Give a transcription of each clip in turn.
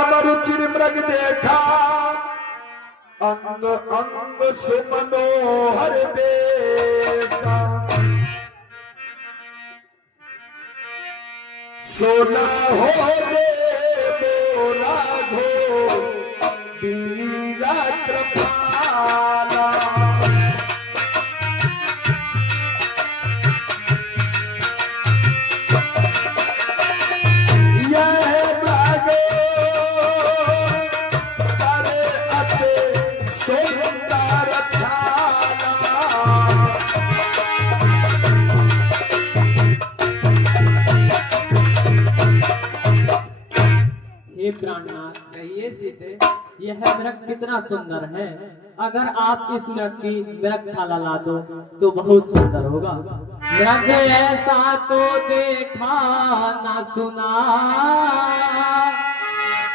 रुचिर मृग देखा अंग अंग सुमनोहर बेसा सोना हो दे राघो बीरा कृपाला प्राणनाथ कहिए सीते, यह वृक्ष कितना सुंदर है। अगर आप इस वृक्ष की वृक्षशाला ला दो तो बहुत सुंदर होगा। वृक्ष ऐसा तो देखा ना सुना,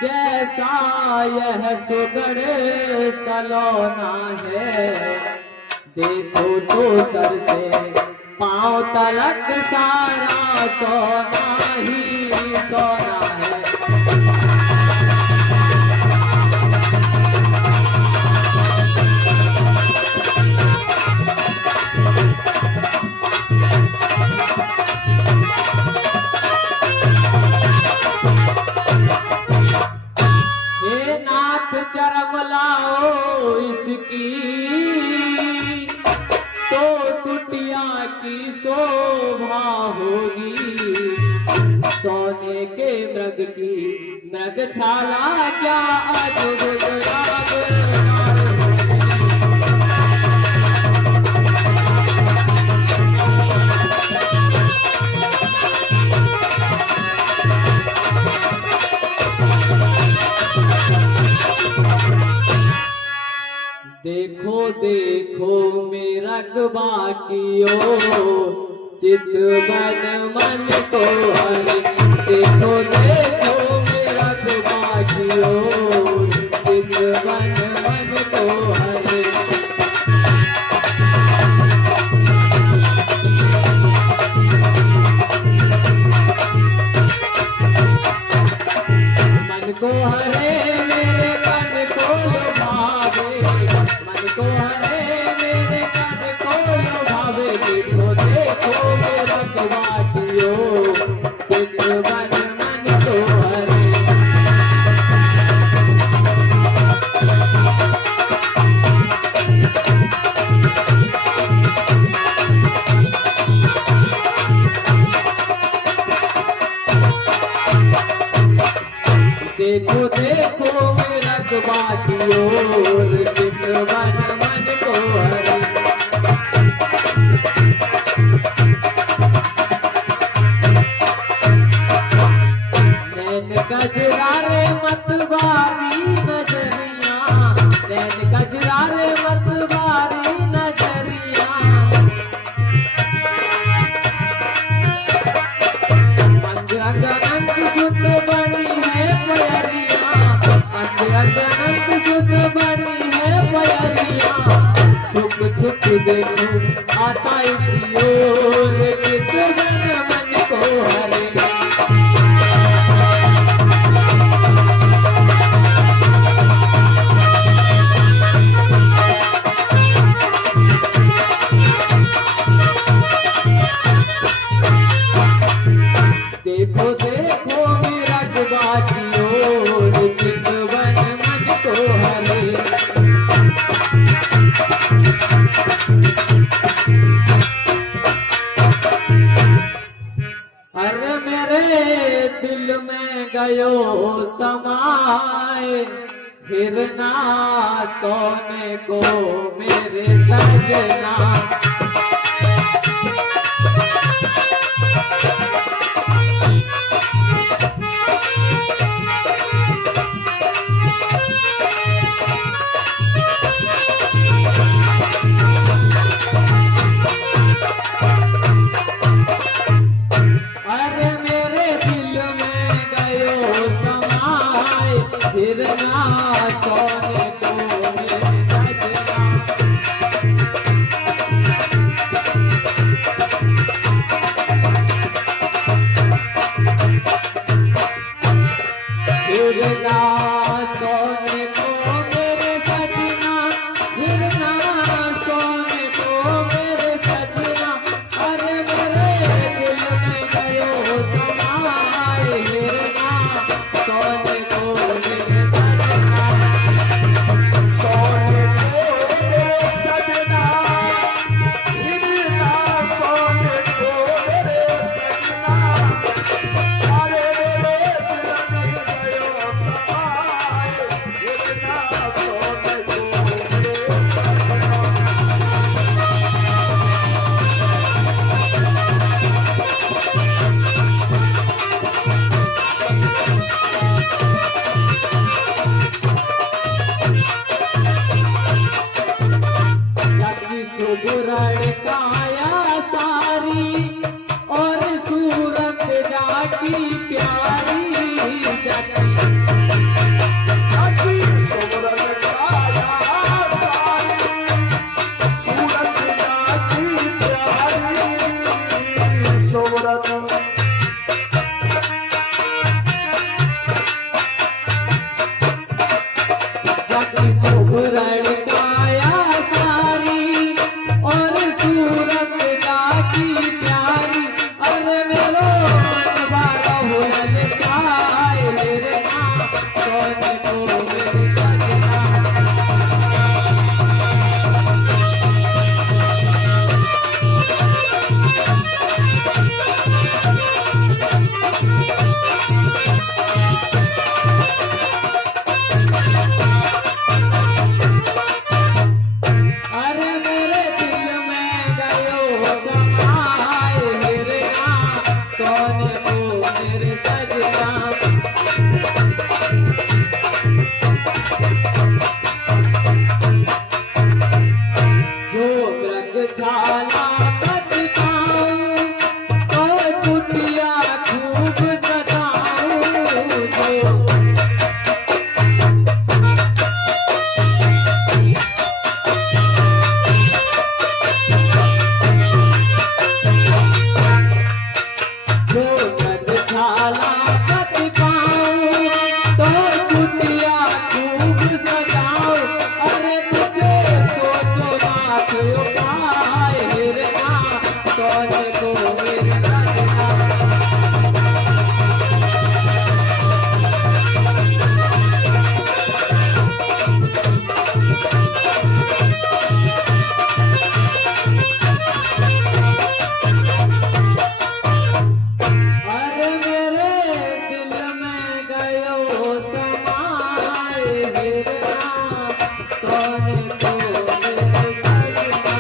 जैसा यह सुगढ़ सलोना है। देखो तो सर से पांव तलक सारा सोना ही सोना है। चरम लाओ इसकी तो कुटिया की शोभा होगी। सोने के मृग की मृगशाला क्या अद्भुत देखो देखो मेरा बाकियो चितवन मन को हरे। देखो देखो मेरा बाकियो चितवन मन को हरे। मन को हरे मेरे मन को लुभावे, मन को हरे मेरे मन को लुभावे। देखो देखो मेरा बाकियो चितवन मन को हरे। देखो देखो मेरा बाकियो चितवन मन को हरे। नैन गजरारे मतवारी नजरिया, नैन गजरारे मतवारी नजरिया। अंग अंग अनंत सुत बनी है प्यारिया, अंग अंग अनंत सुत बनी है प्यारिया। छुप छुप देखो आता इसी ओर चितवन मन को हरे। देखो देखो मेरा बाकियो चितवन मन को हरे। अरे मेरे दिल में गयो समाए, फिर ना सोने को मेरे सजना। अरे मेरे दिल में गयो समाए, फिर ना सोने को मेरे सजना। फिर ना सोने को मेरे सजना हिरना सोने को मेरे सजना अरे मेरे दिल में गयो समाए हिरना सोने को मेरे सजना सोने को मेरे सजना हिरना सोने को मेरे सजना अरे मेरे दिल में गयो समाए हिरना सोने को मेरे सजना जाकी सुगुरण काया सारी और सूरत जाकी प्यारी जाकी जाकी सुमरन काया सारी सूरत जाकी प्यारी सुमरन जाकी सुगुरण काया सारी और सूरत जाकी प्यारी अरे मेरो मन बारा हुल चाय मेरे ना सोने को मेरे सजना अरे मेरे दिल में गयो समाए मेरे सोने को मेरे सजना जो मृग छाला मत पाऊं तो कुटिया खूब सताऊं जो जो मत छाला मत पाऊं तो कुटिया खूब सजाऊं अरे तुझे सोचो नाथ उपाय हिरना सोने को मेरे सजना अरे मेरे दिल में गयो समाए हिरना सोने को मेरे सजना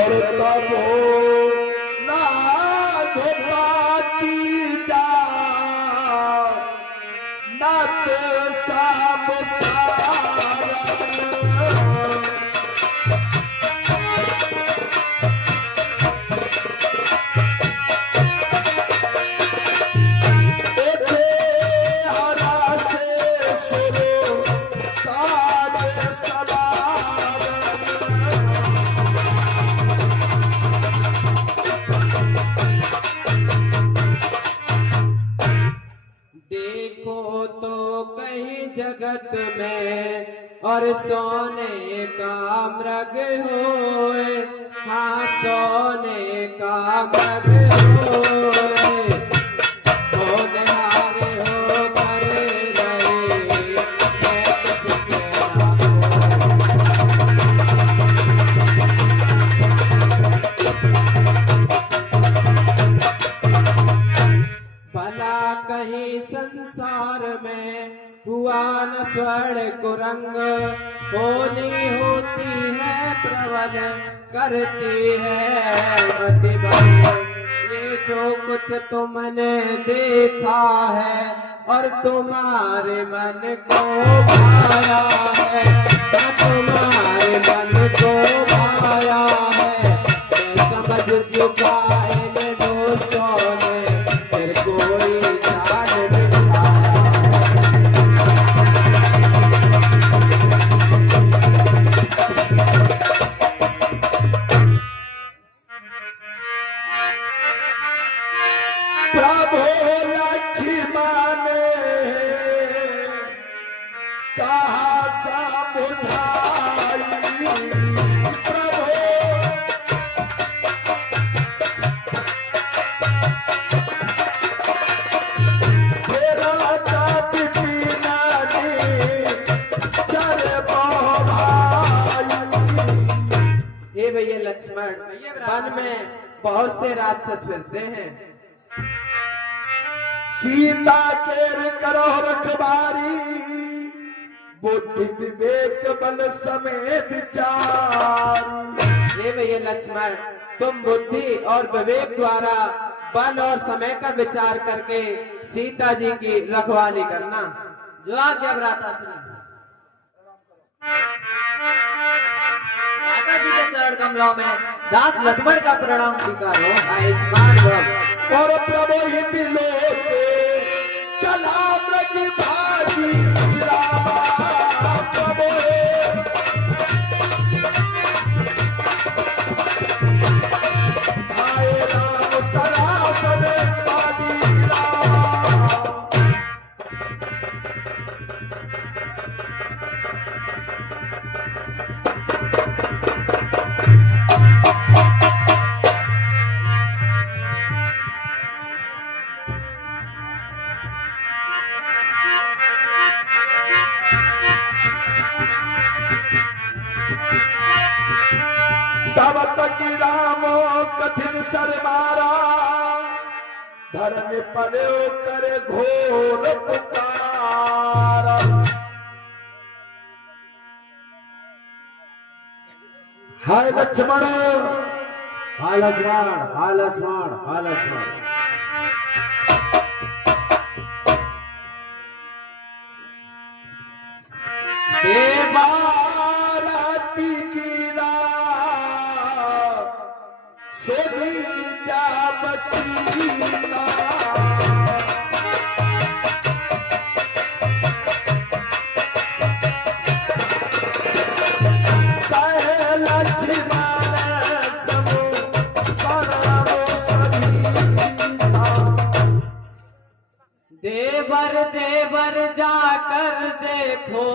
और तब नाथ पाती जा नत सब हरा से सुरो काज सवार देखो तो कहीं जगत में और सोने का मृग होए हाँ सोने का मृग होए होनहार हो कर रहे मैं किसके भला कहीं संसार में हुआ न स्वर्ण कुरंग होनी होती है प्रबल करती है प्रतिबल ये जो कुछ तुमने देखा है और तुम्हारे मन को भाया है तुम्हारे मन को भाया है मैं समझ चुका इन दोस्तों ने फिर कोई जान बिठाया कहा समझाई प्रभु तेरा तप पीना चल भाई। ये भैया लक्ष्मण, वन में बहुत से राक्षस फिरते हैं। सीता केर करो रखबारी बुद्धि विवेक बल समय विचारी। ये भैया लक्ष्मण, तुम बुद्धि और विवेक द्वारा बल और समय का विचार करके सीता जी की रखवाली करना। जो आज्ञा भ्राता श्री। माता जी के चरण कमलों में दास लक्ष्मण का प्रणाम स्वीकार हो। आयुष्मान भव। और प्रभु ही मिलो के चला मृग भागी रामा प्रभु भाई राम सरासन पादी रामा। तब तक रामो कठिन सर मारा धर्म पड़ो कर घोर पुकारा। हाय लक्ष्मण हाय लक्ष्मण हाय लक्ष्मण हाय लक्ष्मण। बाराती की रात सोनी जा बसीना कहे लक्ष्मण समो परमो सभीता। देवर देवर जाकर देखो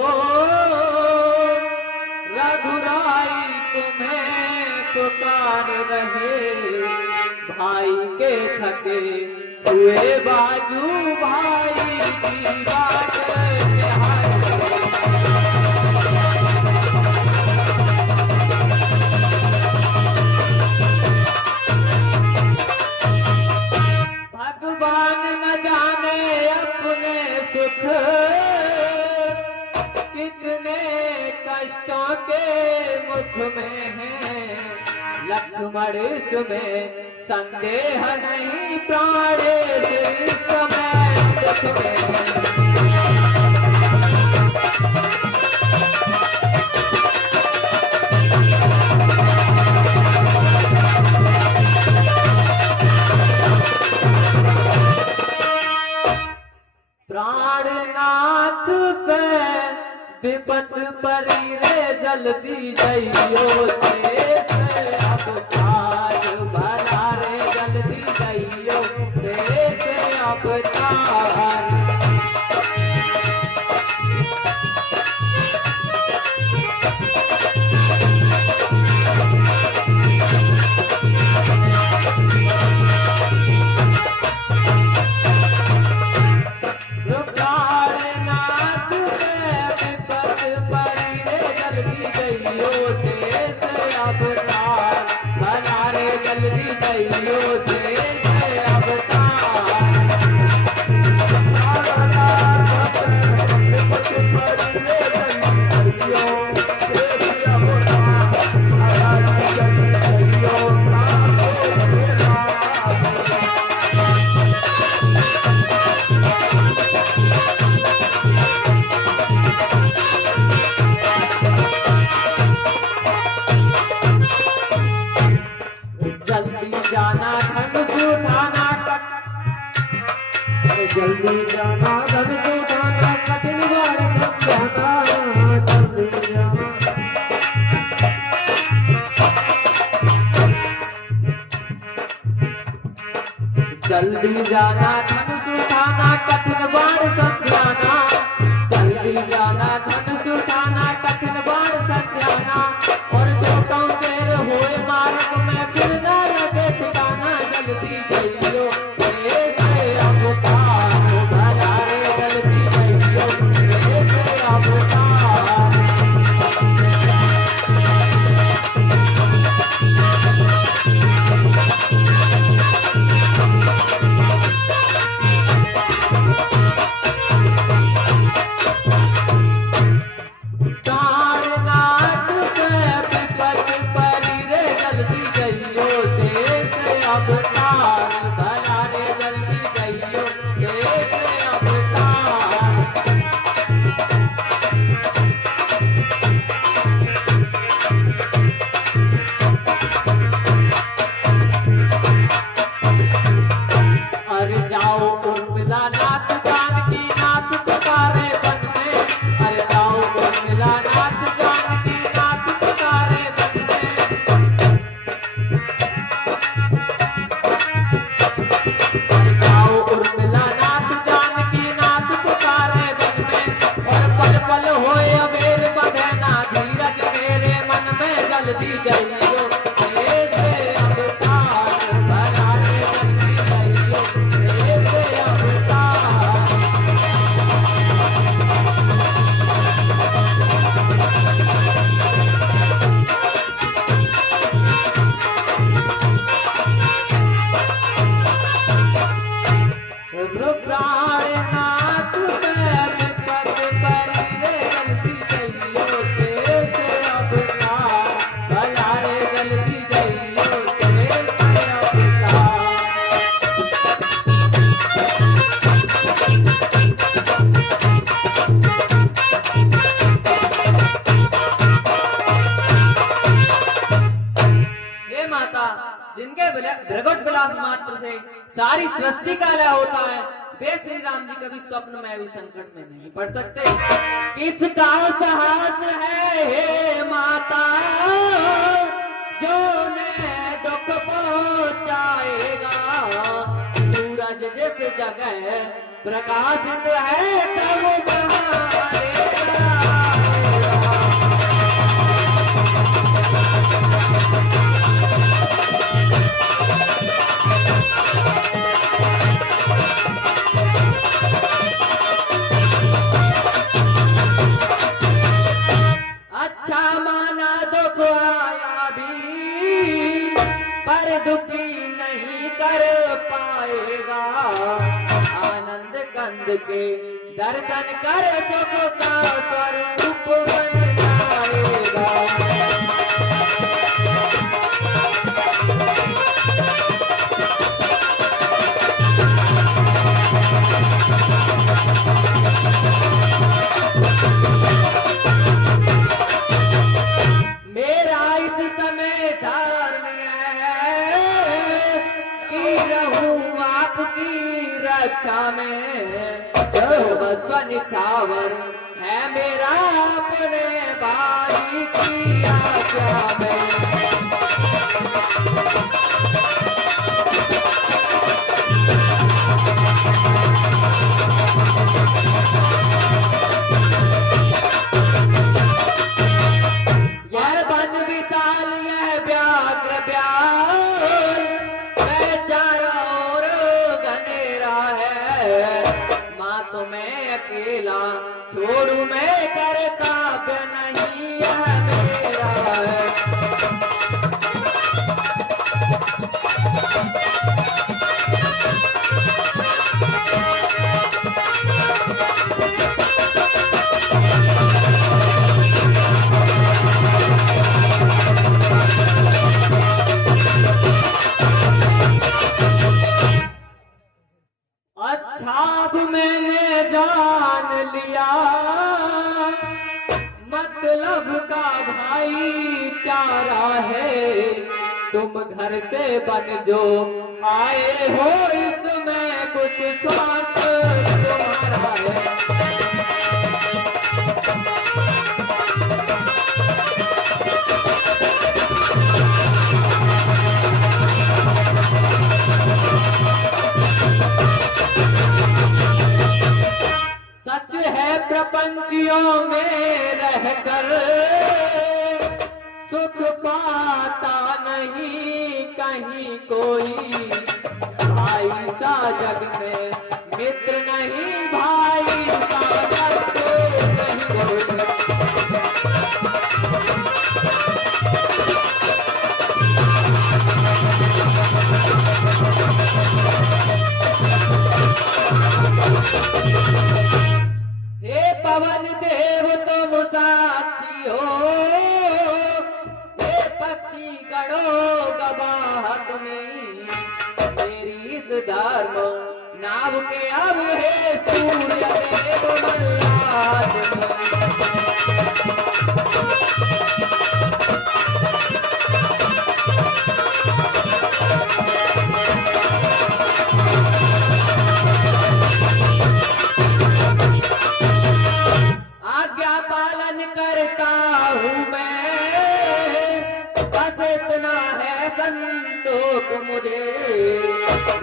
रघुराई तुम्हें पुकार रहे। भाई के थके हुए बाजू भाई की बात निहारे। भगवान न जाने अपने सुख कितने कष्टों के मुख में है। लक्ष्मण इसमें संदेह नहीं, प्राणेश इस समय दुख में है। प्राणनाथ पे विपत परी रे जल्दी जइयो से अवतार भला रे जल्दी जइयो से अवतार। प्राणनाथ पे विपत परी रे जल्दी जइयो से अवतार भला रे जल्दी जइयो से अवतार। जल्दी जाना धनुष उठाना जल्दी जाना धन को जाना कठिन बार समझाना जल्दी जाना। जल्दी जाना धनुष उठाना कठिन बाण समझाना। जल्दी जाना विलाप मात्र से सारी सृष्टि का लय होता है। वे श्री राम जी कभी स्वप्न में भी संकट में नहीं पड़ सकते। किसका साहस है हे माता, जो ने दुख पहुंचाएगा। सूरज जिस जगह प्रकाशित है तब बहारेगा। अच्छा माना दुख आया भी, पर दुखी नहीं कर पाएगा। आनंद कंद के दर्शन कर सुख का स्वरूप बन जाएगा। मेरा इस समय धर्म है कि रहूं आपकी रक्षा में। सर्वस्व निछावर है मेरा अपने बारी की आज्ञा में। यह वन विशाल यह व्याघ्र व्याल, मैं चारों ओर घनेरा है। माँ तुम्हें अकेला छोड़ू मैं कर्तव्य नहीं यह मेरा है। अच्छा अब मैंने जान लिया, मतलब का भाईचारा है। तुम घर से बन जो आए हो, इसमें कुछ स्वार्थ तुम्हारा है। सच है प्रपंचियों में रहकर सुख पाता नहीं कहीं कोई। भाई सा जग में मित्र नहीं, भाई सा जग में नहीं कोई। हे पवन देव तुम साक्षी हो, हे पक्षी गढ़ो गवाह तुम्हें। मेरी इस धर्म नाव के अब हे सूर्य देव मल्लाह तुम्हें। आज्ञा पालन करता हूँ मैं, बस इतना है संतोष मुझे।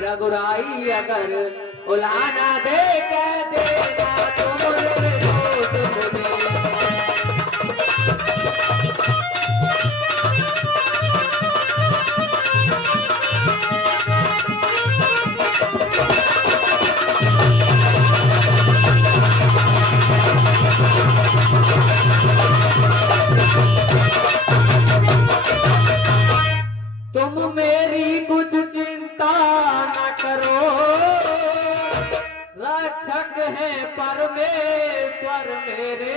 रघुराई अगर उलाना दे कह देना तुम निर्दोष मुझे। तुम मेरी कुछ चिंता न करो, रक्षक है परमेश्वर मेरे।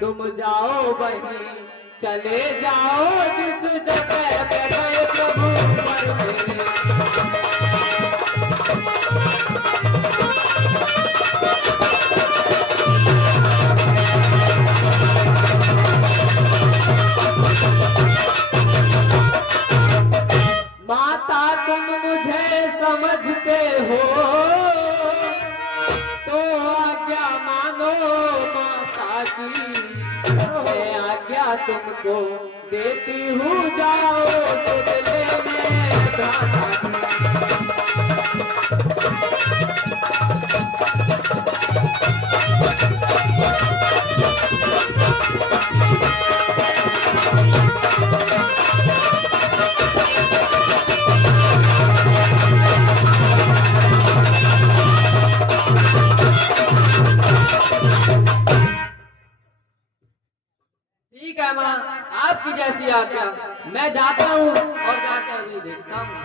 तुम जाओ वहीं चले जाओ जिस जगह पे गए प्रभु पर मेरे। माता तुम की मैं आज्ञा तुमको देती हूँ, जाओ सुध लेने भ्राता की। ठीक है माँ, आपकी जैसी आज्ञा। मैं जाता हूँ और जाकर अभी देखता हूँ।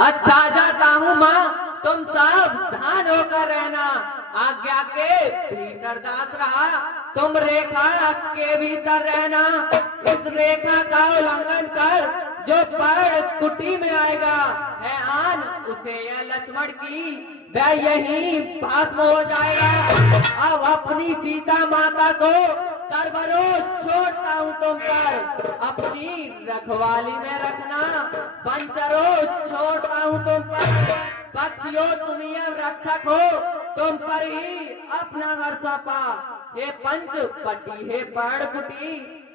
अच्छा जाता हूँ माँ, तुम सब ध्यान होकर रहना। आज्ञा के भीतर दास रहा, तुम रेखा के भीतर रहना। इस रेखा का उल्लंघन कर जो पर्ण कुटी में आएगा है आन, उसे यह लक्ष्मण की वह यही भस्म हो जाएगा। अब अपनी सीता माता को तरबरो छोड़ता हूँ तुम पर, अपनी रखवाली में रखना। बंचरो छोड़ता हूँ तुम पर, पक्षियों तुम ही अब रक्षक हो, तुम पर ही अपना घर सौंपा। हे पंच पट्टी, हे पर्णकुटी,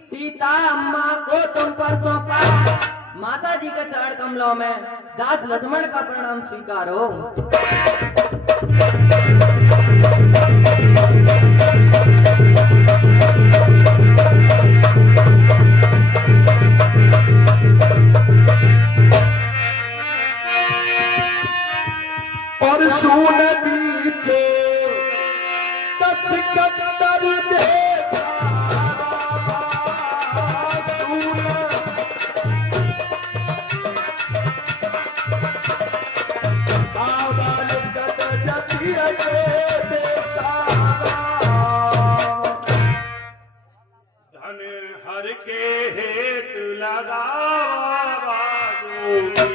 सीता अम्मा को तुम पर सौंपा। माता जी के चरण कमलों में दास लक्ष्मण का प्रणाम स्वीकारो। और सुन बीचे दस कत्तर देखा, सुन आवाज कत जतिया के बेसारा। धन हर के हेत लगावा जोगी।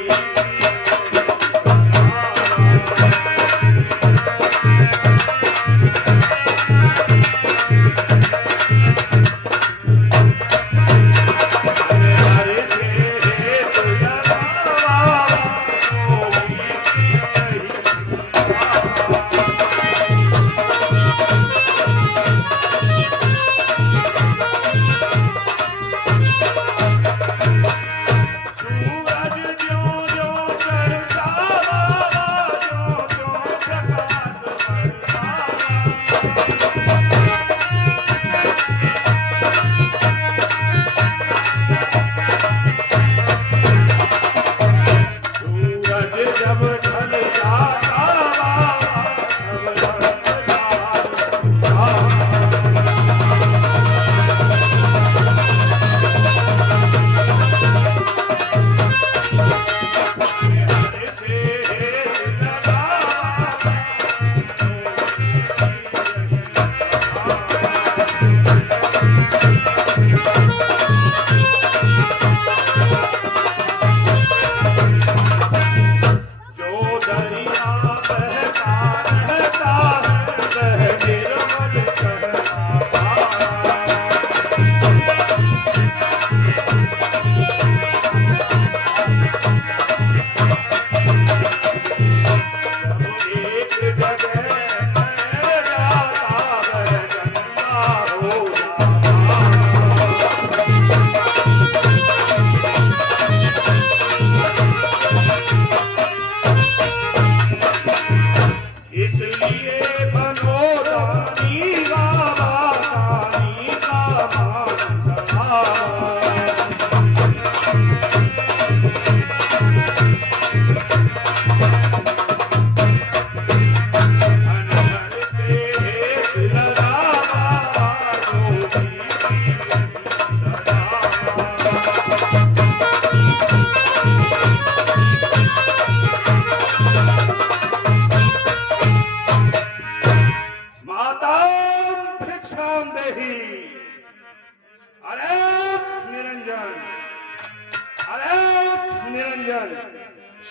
निरंजन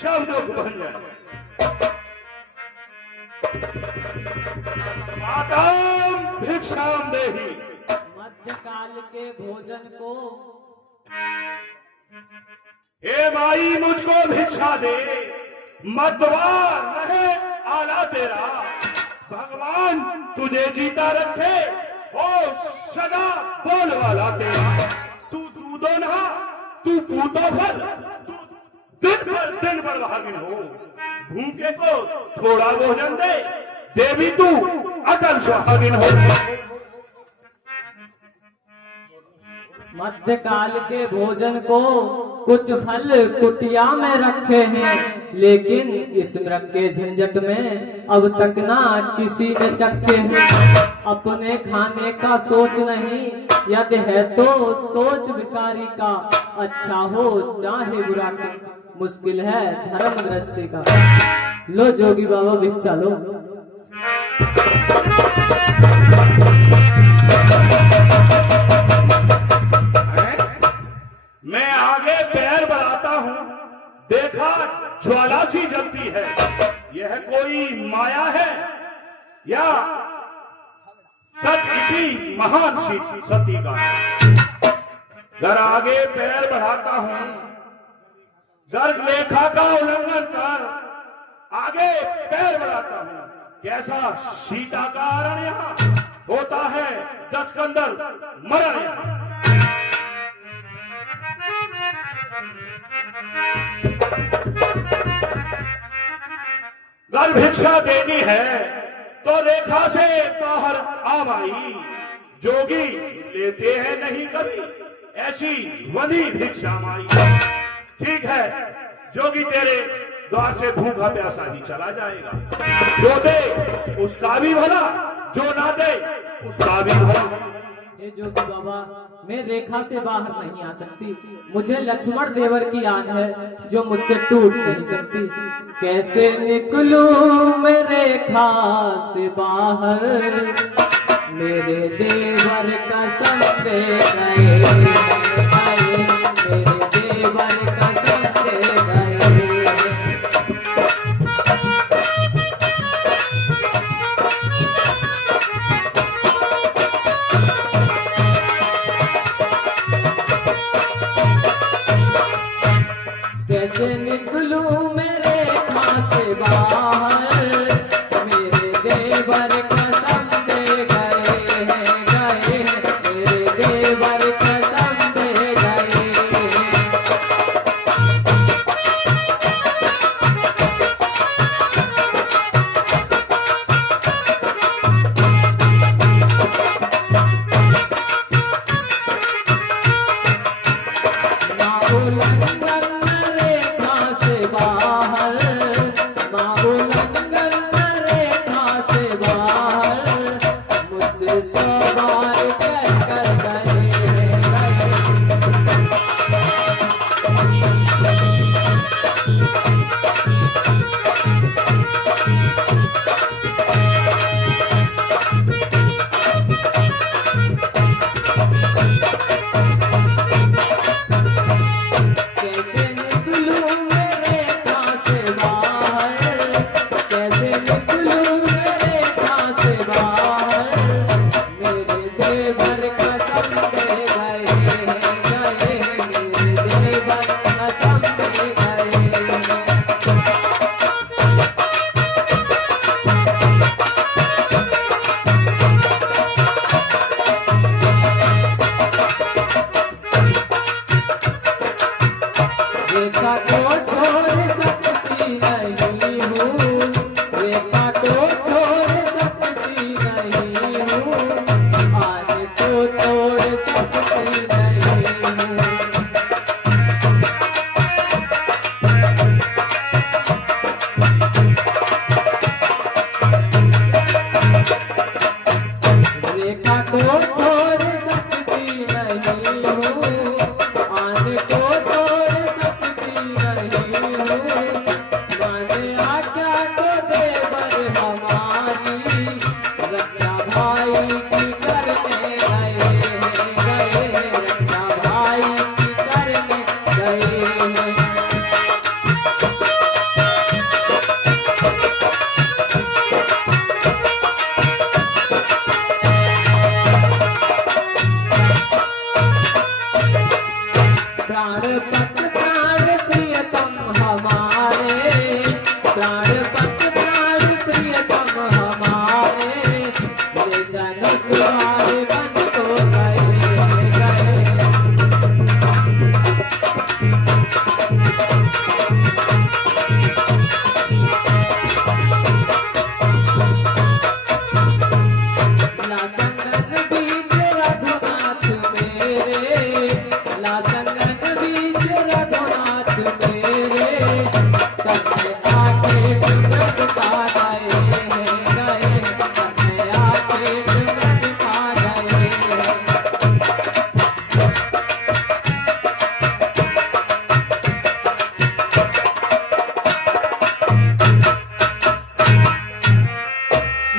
शब्द भंजन। माताम भिक्षाम देहि। मध्यकाल के भोजन को हे माई मुझको भिक्षा दे, मतवार रहे आला तेरा। भगवान तुझे जीता रखे, ओ सदा बोल वाला तेरा। तू दूधो नहा, तू पूतो फल, तू दिन भर भागिन हो। भूखे को थोड़ा भोजन दे, देवी तू अटल सुहागिन हो। मध्यकाल के भोजन को कुछ फल कुटिया में रखे हैं, लेकिन इस मृग के झंझट में अब तक ना किसी ने चखे हैं। अपने खाने का सोच नहीं, यदि है तो सोच भिखारी का। अच्छा हो चाहे बुरा के, मुश्किल है धर्म गृहस्थी का। लो जोगी बाबा भिक्षा लो। मैं आगे पैर बढ़ाता हूँ, देखा ज्वाला सी जलती है। यह कोई माया है या सच किसी महान सती का है? घर आगे पैर बढ़ाता हूँ, गर्भ लेखा का उल्लंघन कर आगे पैर बढ़ाता हूँ। कैसा सीता का हरण यहाँ होता है, 10 कंदर मरण यहाँ। घर भिक्षा देनी है तो रेखा से बाहर आ भाई। जोगी लेते हैं नहीं कभी ऐसी वधी भिक्षा माई। ठीक है, जोगी तेरे द्वार से भूखा प्यासा ही चला जाएगा। जो दे उसका भी भला, जो ना दे उसका भी भला। हे जोगी बाबा, मैं रेखा से बाहर नहीं आ सकती। मुझे लक्ष्मण देवर की आन है जो मुझसे टूट नहीं सकती। कैसे निकलूं मैं रेखा से बाहर, मेरे देवर कसम दे गए, मेरे देवर कसम दे गए। कैसे निकलूं मैं रेखा से बाहर, मेरे देवर कसम दे गए, मेरे देवर कसम दे गए। ना उल्लंघन रेखा से बाहर, ना उल्लंघन रेखा से बाहर।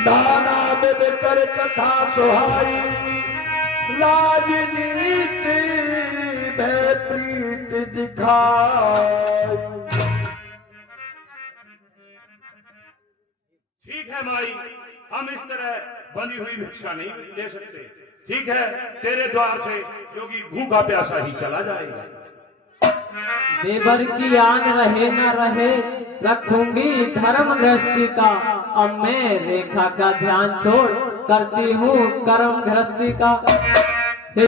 नाना मिल कर कथा सुहाई, राजनीति में प्रीत दिखाई। ठीक है माई, हम इस तरह बनी हुई भिक्षा नहीं ले सकते। ठीक है, तेरे द्वार से योगी भूखा प्यासा ही चला जाएगा। देवर की आन रहे न रहे, रखूंगी धर्म गृहस्थी का। अब मैं रेखा का ध्यान छोड़ करती हूँ कर्म गृहस्थी का।